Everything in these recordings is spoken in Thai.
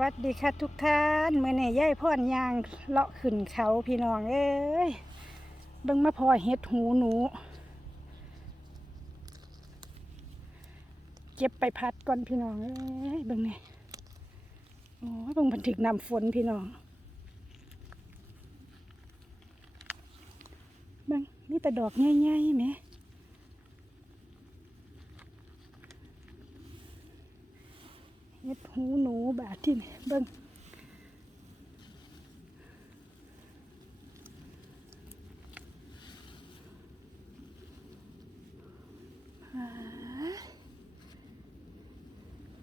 วัสดีค่ะทุกท่านเมื่อนี่ย่ายพ่อนยางเลาะขึ้นเขาพี่น้องเอ้ยเบิ่งมาพอเห็ดหูหนูเก็บไปพัดก่อนพี่น้องเอ้ยเบิ่งนี่โอ้เบิ่งมันถึกนำฝนพี่น้องเบิ่งนี่แต่ดอกใหญ่ๆแหม เฮ็ ดหูหนูบาดที่นี่เบิ่ง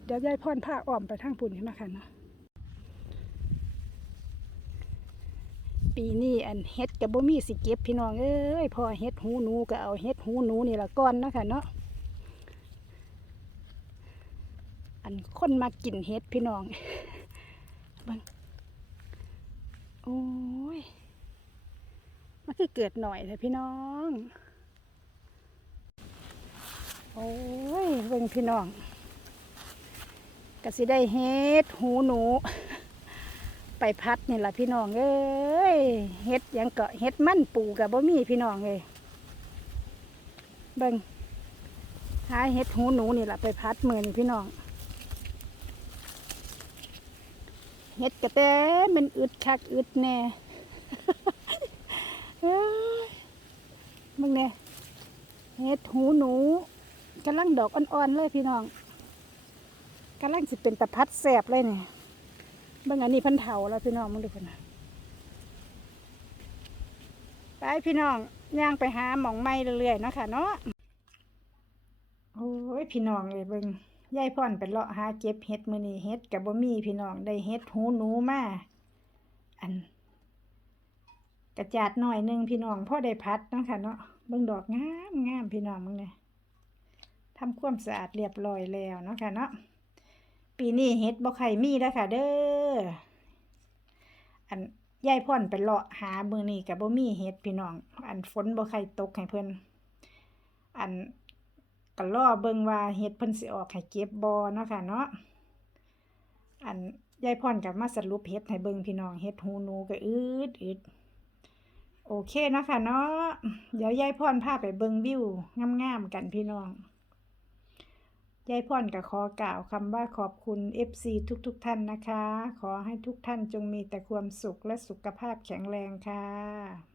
เดี๋ยวยายพรพาอ้อมไปทางปุ่นกันนาะคะเนาะปีนี้อันเฮ็ดกับบ่มีสิเก็บพี่น้องเอ้ยพอเฮ็ดหูหนูก็เอาเฮ็ดหูหนูนี่ละก่อนนะคะเนาะ อันคนมากินเฮ็ดพี่น้องเบังโอ้ยมันคือเกิดหน่อยเลยพี่น้อง โอ้ยเบิ่งพี่น้องก็สิได้เฮ็ดหูหนู ไปพัดนี่แหละพี่น้องเอ้ยเฮ็ดยังเก็เฮ็ดมั่นปูกับบ่มีพี่น้องเลยเบิ่งหาเฮ็ดหูหนูนี่แหละไปพัดมือนี่พี่น้อง เฮ็ดกระแตมันอึดคักอึดแน่เอ้ยมึงเนี่ยเฮ็ดหูหนูกำลังดอกอ่อนๆเลยพี่น้องกำลังสิเป็นตะพัดแสบเลยเนี่ยบิ่งอันนี้พันเถาแล้วพี่น้องมึงดูเพิ่นนะไปพี่น้องย่างไปหาหมองไม้เรื่อยๆเนาะค่ะเนาะโอ้ยพี่น้องเลยเบิ่ง ยายพ่อนไปเลาะหาเก็บเห็ดมื้อนี้เห็ดกับบ่มีพี่น้องได้เห็ดหูหนูมาอัน กระจาดหน่อยหนึงพี่น้องพ่อได้พัดเนาะค่ะเนาะเบิ่งดอกงามงามพี่น้องมึงเนี่ยทำความสะอาดเรียบร้อยแล้วเนาะค่ะเนาะปีนี้เห็ดบ่ไข่มีแล้วค่ะ เด้ออันยายพ่อนไปเลาะหามื้อนี้กับบ่มีเห็ดพี่น้อง อันฝนบ่ไข่ตกให้เพิ่นอัน ก็รอเบิ่งว่าเฮ็ดเพิ่นสิออกให้เก็บบ่เนาะค่ะเนาะอันยายพรก็มาสรุปเฮ็ดให้เบิ่งพี่น้องเฮ็ดหูหนูก็อืดอึดโอเคเนาะค่ะเนาะเดี๋ยวยายพรพาไปเบิ่งวิวงามๆกันพี่น้องยายพรก็ขอกล่าวคำว่าขอบคุณ FC ทุกๆทท่านนะคะ ขอให้ทุกท่านจงมีแต่ความสุขและสุขภาพแข็งแรงค่ะ